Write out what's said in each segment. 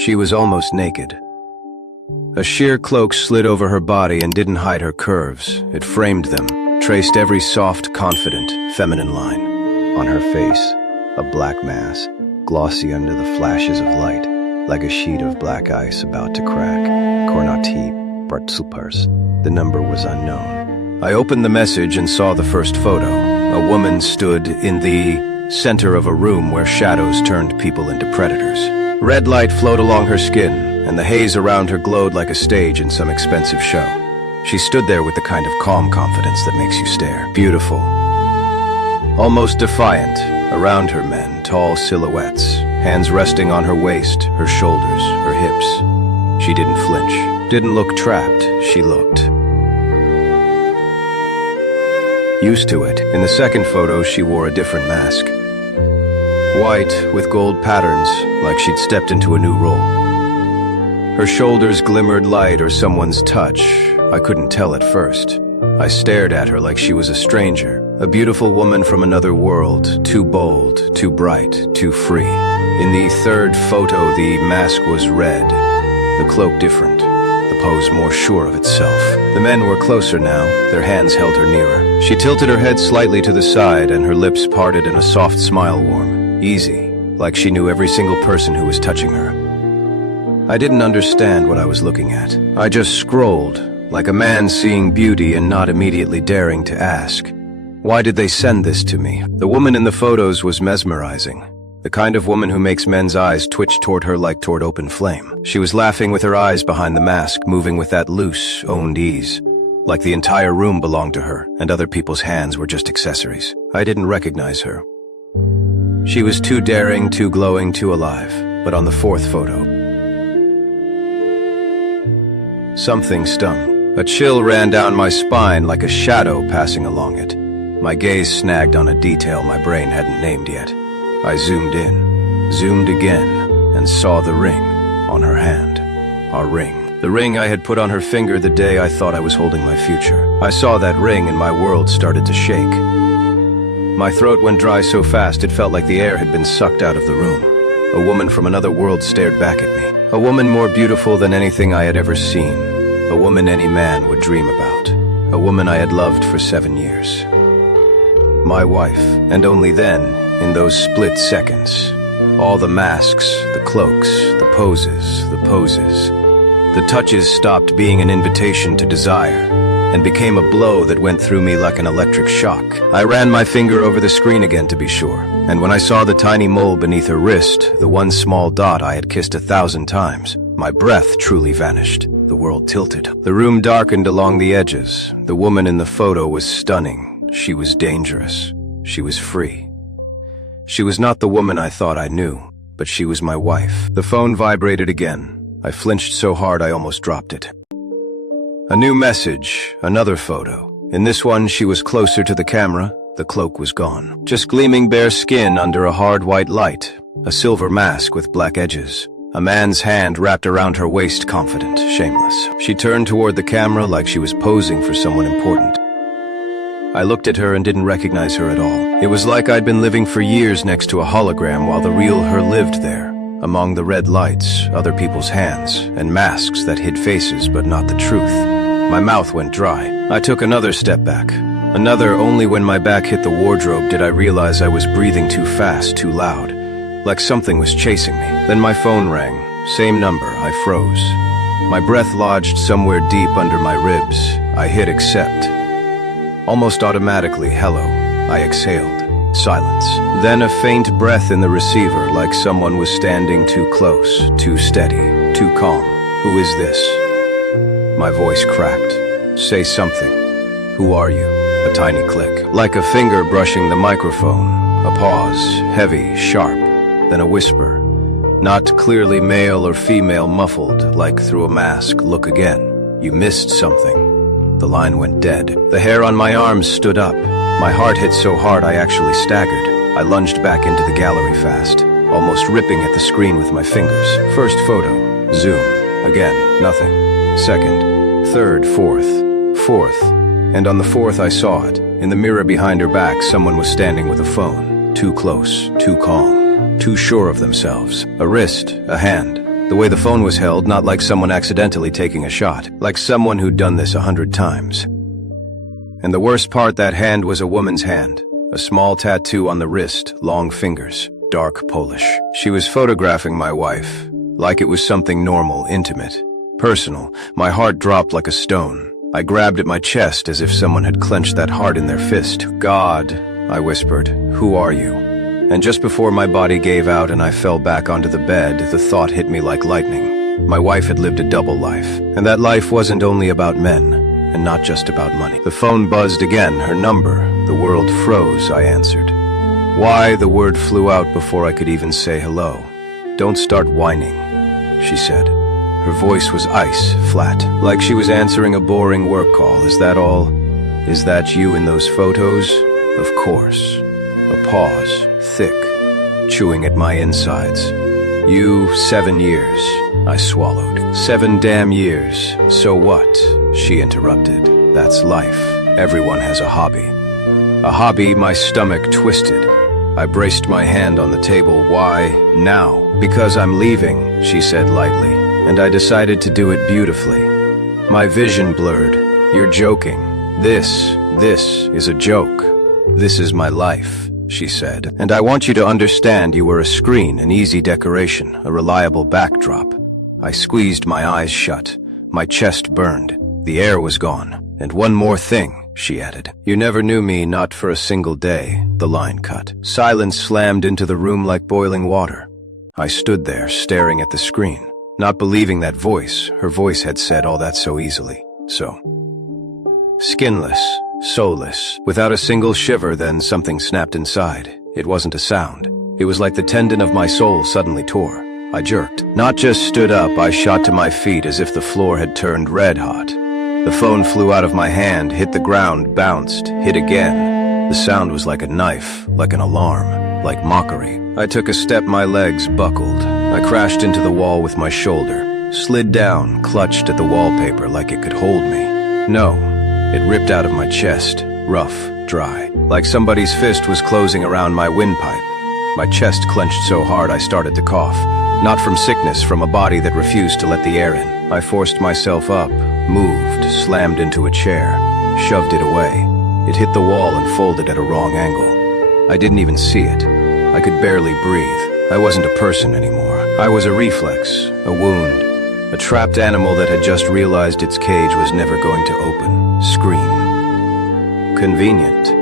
She was almost naked. A sheer cloak slid over her body and didn't hide her curves. It framed them, traced every soft, confident, feminine line. On her face, a black mass, glossy under the flashes of light, like a sheet of black ice about to crack. Kornati Bartsupars. The number was unknown. I opened the message and saw the first photo. A woman stood in the center of a room where shadows turned people into predators. Red light flowed along her skin, and the haze around her glowed like a stage in some expensive show. She stood there with the kind of calm confidence that makes you stare. Beautiful. Almost defiant. Around her men, tall silhouettes, hands resting on her waist, her shoulders, her hips. She didn't flinch, didn't look trapped. She looked used to it. In the second photo, she wore a different mask. White, with gold patterns, like she'd stepped into a new role. Her shoulders glimmered light or someone's touch. I couldn't tell at first. I stared at her like she was a stranger, a beautiful woman from another world, too bold, too bright, too free. In the third photo, the mask was red, the cloak different, the pose more sure of itself. The men were closer now, their hands held her nearer. She tilted her head slightly to the side and her lips parted in a soft smile warm, easy, like she knew every single person who was touching her. I didn't understand what I was looking at. I just scrolled, like a man seeing beauty and not immediately daring to ask. Why did they send this to me? The woman in the photos was mesmerizing. The kind of woman who makes men's eyes twitch toward her like toward open flame. She was laughing with her eyes behind the mask, moving with that loose, owned ease. Like the entire room belonged to her, and other people's hands were just accessories. I didn't recognize her. She was too daring, too glowing, too alive. But on the fourth photo, something stung. A chill ran down my spine like a shadow passing along it. My gaze snagged on a detail my brain hadn't named yet. I zoomed in, zoomed again, and saw the ring on her hand. Our ring. The ring I had put on her finger the day I thought I was holding my future. I saw that ring and my world started to shake. My throat went dry so fast it felt like the air had been sucked out of the room. A woman from another world stared back at me. A woman more beautiful than anything I had ever seen. A woman any man would dream about. A woman I had loved for 7 years. My wife, and only then, in those split seconds. All the masks, the cloaks, the poses. The touches stopped being an invitation to desire, and became a blow that went through me like an electric shock. I ran my finger over the screen again to be sure, and when I saw the tiny mole beneath her wrist, the one small dot I had kissed 1,000 times, my breath truly vanished. The world tilted. The room darkened along the edges. The woman in the photo was stunning. She was dangerous. She was free. She was not the woman I thought I knew, but she was my wife. The phone vibrated again. I flinched so hard I almost dropped it. A new message, another photo. In this one, she was closer to the camera. The cloak was gone. Just gleaming bare skin under a hard white light. A silver mask with black edges. A man's hand wrapped around her waist, confident, shameless. She turned toward the camera like she was posing for someone important. I looked at her and didn't recognize her at all. It was like I'd been living for years next to a hologram while the real her lived there, among the red lights, other people's hands, and masks that hid faces but not the truth. My mouth went dry. I took another step back. Another only when my back hit the wardrobe did I realize I was breathing too fast, too loud, like something was chasing me. Then my phone rang. Same number. I froze. My breath lodged somewhere deep under my ribs. I hit accept. Almost automatically, hello. I exhaled. Silence. Then a faint breath in the receiver, like someone was standing too close, too steady, too calm. Who is this? My voice cracked. Say something. Who are you? A tiny click. Like a finger brushing the microphone. A pause, heavy, sharp. Then a whisper. Not clearly male or female, muffled, like through a mask. Look again. You missed something. The line went dead. The hair on my arms stood up. My heart hit so hard I actually staggered. I lunged back into the gallery fast, almost ripping at the screen with my fingers. First photo. Zoom. Again. Nothing. Second. Third. Fourth. And on the fourth I saw it. In the mirror behind her back, someone was standing with a phone. Too close. Too calm. Too sure of themselves. A wrist. A hand. The way the phone was held, not like someone accidentally taking a shot, like someone who'd done this 100 times. And the worst part, that hand was a woman's hand. A small tattoo on the wrist, long fingers, dark Polish. She was photographing my wife, like it was something normal, intimate, personal. My heart dropped like a stone. I grabbed at my chest as if someone had clenched that heart in their fist. "God," I whispered, "who are you?" And just before my body gave out and I fell back onto the bed, the thought hit me like lightning. My wife had lived a double life, and that life wasn't only about men, and not just about money. The phone buzzed again, her number. The world froze, I answered. "Why?" The word flew out before I could even say hello. "Don't start whining," she said. Her voice was ice, flat, like she was answering a boring work call. "Is that all? Is that you in those photos?" "Of course." A pause, thick, chewing at my insides. "You, 7 years," I swallowed. 7 damn years. "So what?" she interrupted. "That's life. Everyone has a hobby." A hobby. My stomach twisted. I braced my hand on the table. "Why now?" "Because I'm leaving," she said lightly, and I decided to do it beautifully. My vision blurred. "You're joking. This is a joke. This is my life," she said. "And I want you to understand you were a screen, an easy decoration, a reliable backdrop." I squeezed my eyes shut. My chest burned. The air was gone. "And one more thing," she added. "You never knew me, not for a single day." The line cut. Silence slammed into the room like boiling water. I stood there, staring at the screen, not believing that voice. Her voice had said all that so easily. So skinless, soulless, without a single shiver. Then something snapped inside. It wasn't a sound. It was like the tendon of my soul suddenly tore. I jerked. Not just stood up, I shot to my feet as if the floor had turned red hot. The phone flew out of my hand, hit the ground, bounced, hit again. The sound was like a knife, like an alarm, like mockery. I took a step, my legs buckled. I crashed into the wall with my shoulder, slid down, clutched at the wallpaper like it could hold me. No, it ripped out of my chest, rough, dry, like somebody's fist was closing around my windpipe. My chest clenched so hard I started to cough. Not from sickness, from a body that refused to let the air in. I forced myself up, moved, slammed into a chair, shoved it away. It hit the wall and folded at a wrong angle. I didn't even see it. I could barely breathe. I wasn't a person anymore. I was a reflex, a wound, a trapped animal that had just realized its cage was never going to open. Scream. Convenient.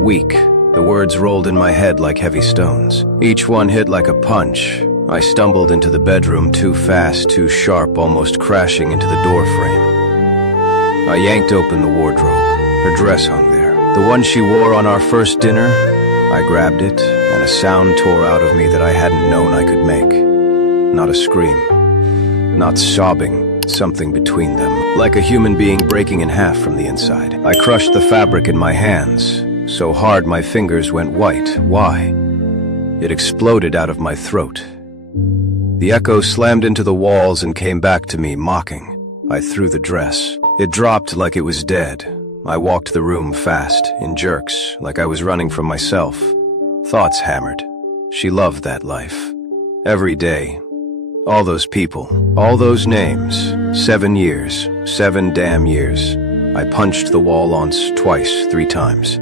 Weak. The words rolled in my head like heavy stones. Each one hit like a punch. I stumbled into the bedroom, too fast, too sharp, almost crashing into the doorframe. I yanked open the wardrobe. Her dress hung there. The one she wore on our first dinner. I grabbed it, and a sound tore out of me that I hadn't known I could make. Not a scream. Not sobbing. Something between them. Like a human being breaking in half from the inside. I crushed the fabric in my hands, so hard my fingers went white. Why? It exploded out of my throat. The echo slammed into the walls and came back to me, mocking. I threw the dress. It dropped like it was dead. I walked the room fast, in jerks, like I was running from myself. Thoughts hammered. She loved that life. Every day. All those people. All those names. 7 years. 7 damn years. I punched the wall once, twice, 3 times.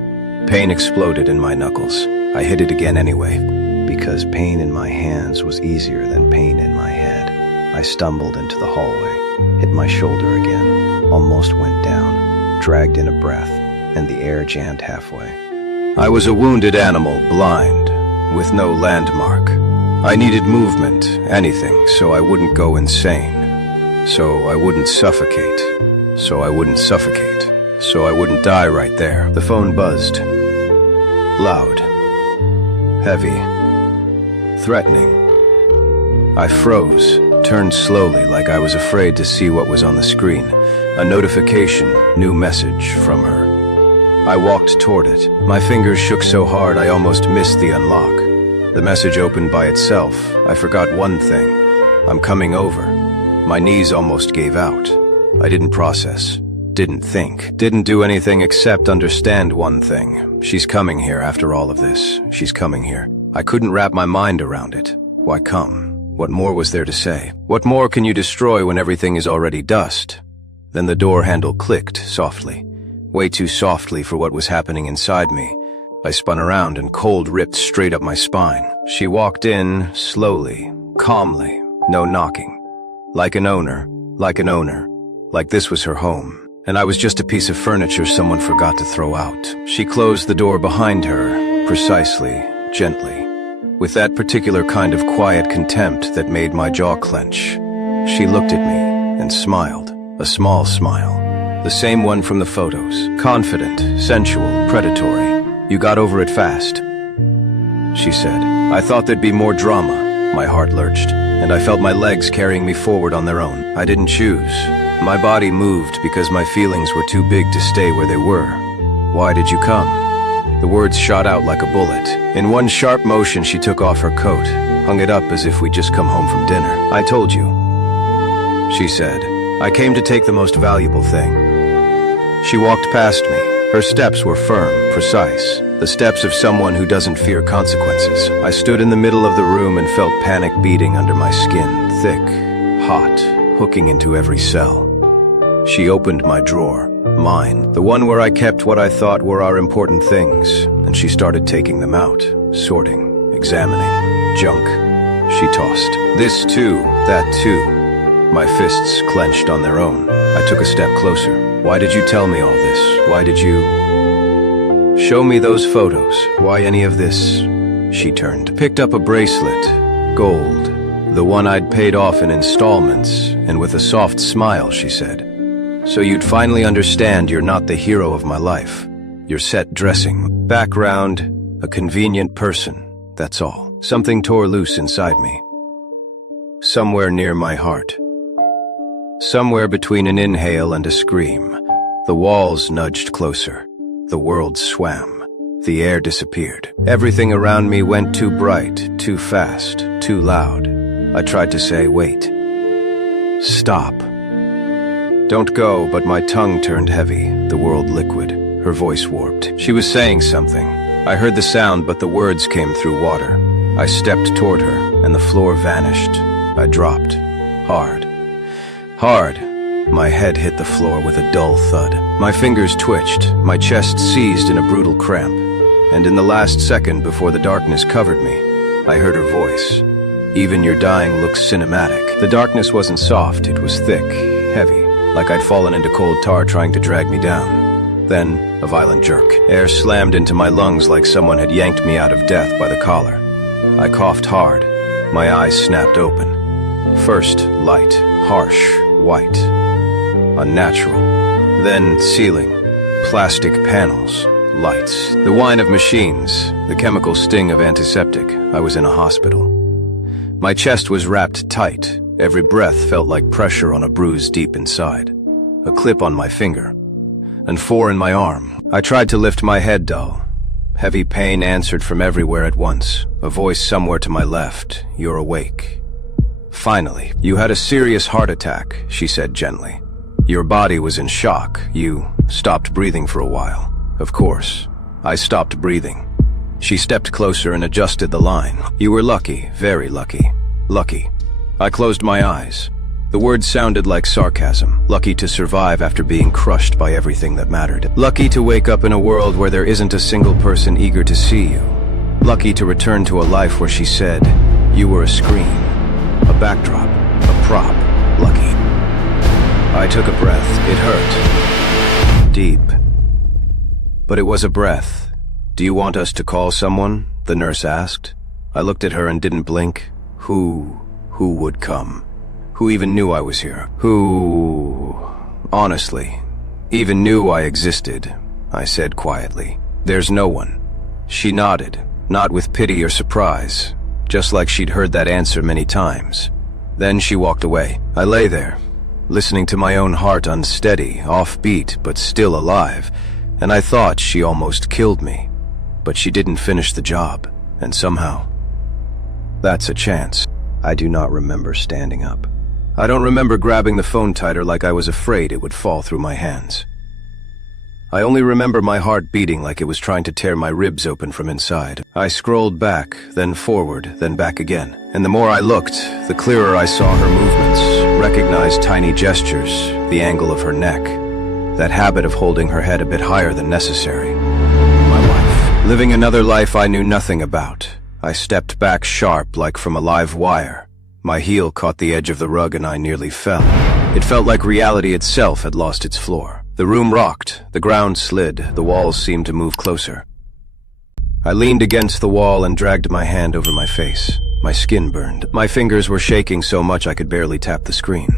Pain exploded in my knuckles. I hit it again anyway, because pain in my hands was easier than pain in my head. I stumbled into the hallway, hit my shoulder again, almost went down, dragged in a breath, and the air jammed halfway. I was a wounded animal, blind, with no landmark. I needed movement, anything, so I wouldn't go insane. So I wouldn't suffocate. So I wouldn't suffocate. So I wouldn't die right there. The phone buzzed. Loud. Heavy. Threatening. I froze, turned slowly like I was afraid to see what was on the screen. A notification, new message from her. I walked toward it. My fingers shook so hard I almost missed the unlock. The message opened by itself. I forgot one thing. I'm coming over. My knees almost gave out. I didn't process. Didn't think. Didn't do anything except understand one thing. She's coming here after all of this. She's coming here. I couldn't wrap my mind around it. Why come? What more was there to say? What more can you destroy when everything is already dust? Then the door handle clicked softly, way too softly for what was happening inside me. I spun around and cold ripped straight up my spine. She walked in, slowly, calmly, no knocking. Like an owner, like this was her home, and I was just a piece of furniture someone forgot to throw out. She closed the door behind her, precisely, gently, with that particular kind of quiet contempt that made my jaw clench. She looked at me and smiled, a small smile, the same one from the photos, confident, sensual, predatory. You got over it fast, she said. I thought there'd be more drama. My heart lurched, and I felt my legs carrying me forward on their own. I didn't choose. My body moved because my feelings were too big to stay where they were. Why did you come? The words shot out like a bullet. In one sharp motion, she took off her coat, hung it up as if we'd just come home from dinner. I told you, she said. I came to take the most valuable thing. She walked past me. Her steps were firm, precise, the steps of someone who doesn't fear consequences. I stood in the middle of the room and felt panic beating under my skin, thick, hot, hooking into every cell. She opened my drawer, mine, the one where I kept what I thought were our important things, and she started taking them out, sorting, examining, junk. She tossed. This too, that too. My fists clenched on their own. I took a step closer. Why did you tell me all this? Why did you... Show me those photos. Why any of this? She turned. Picked up a bracelet. Gold. The one I'd paid off in installments, and with a soft smile, she said. So you'd finally understand you're not the hero of my life. Your set dressing. Background, a convenient person. That's all. Something tore loose inside me. Somewhere near my heart. Somewhere between an inhale and a scream, the walls nudged closer. The world swam. The air disappeared. Everything around me went too bright, too fast, too loud. I tried to say, wait. Stop. Don't go, but my tongue turned heavy, the world liquid. Her voice warped. She was saying something. I heard the sound, but the words came through water. I stepped toward her, and the floor vanished. I dropped. Hard. Hard. My head hit the floor with a dull thud. My fingers twitched, my chest seized in a brutal cramp. And in the last second before the darkness covered me, I heard her voice. Even your dying looks cinematic. The darkness wasn't soft, it was thick, heavy, like I'd fallen into cold tar trying to drag me down. Then, a violent jerk. Air slammed into my lungs like someone had yanked me out of death by the collar. I coughed hard. My eyes snapped open. First, light, harsh, white, unnatural. Then ceiling, plastic panels, lights, the whine of machines, the chemical sting of antiseptic. I was in a hospital. My chest was wrapped tight. Every breath felt like pressure on a bruise deep inside. A clip on my finger, and 4 in my arm. I tried to lift my head, dull. Heavy pain answered from everywhere at once. A voice somewhere to my left. You're awake. Finally, you had a serious heart attack, she said gently. Your body was in shock. You stopped breathing for a while. Of course, I stopped breathing. She stepped closer and adjusted the line. You were lucky, very lucky. Lucky. I closed my eyes. The words sounded like sarcasm. Lucky to survive after being crushed by everything that mattered. Lucky to wake up in a world where there isn't a single person eager to see you. Lucky to return to a life where she said, you were a screen. A backdrop, a prop, lucky. I took a breath. It hurt. Deep. But it was a breath. Do you want us to call someone? The nurse asked. I looked at her and didn't blink. Who would come? Who even knew I was here? Who, honestly, even knew I existed? I said quietly. There's no one. She nodded, not with pity or surprise, just like she'd heard that answer many times. Then she walked away. I lay there, listening to my own heart unsteady, offbeat, but still alive, and I thought she almost killed me. But she didn't finish the job, and somehow, that's a chance. I do not remember standing up. I don't remember grabbing the phone tighter like I was afraid it would fall through my hands. I only remember my heart beating like it was trying to tear my ribs open from inside. I scrolled back, then forward, then back again. And the more I looked, the clearer I saw her movements, recognized tiny gestures, the angle of her neck, that habit of holding her head a bit higher than necessary. My wife. Living another life I knew nothing about. I stepped back sharp like from a live wire. My heel caught the edge of the rug and I nearly fell. It felt like reality itself had lost its floor. The room rocked, the ground slid, the walls seemed to move closer. I leaned against the wall and dragged my hand over my face. My skin burned. My fingers were shaking so much I could barely tap the screen.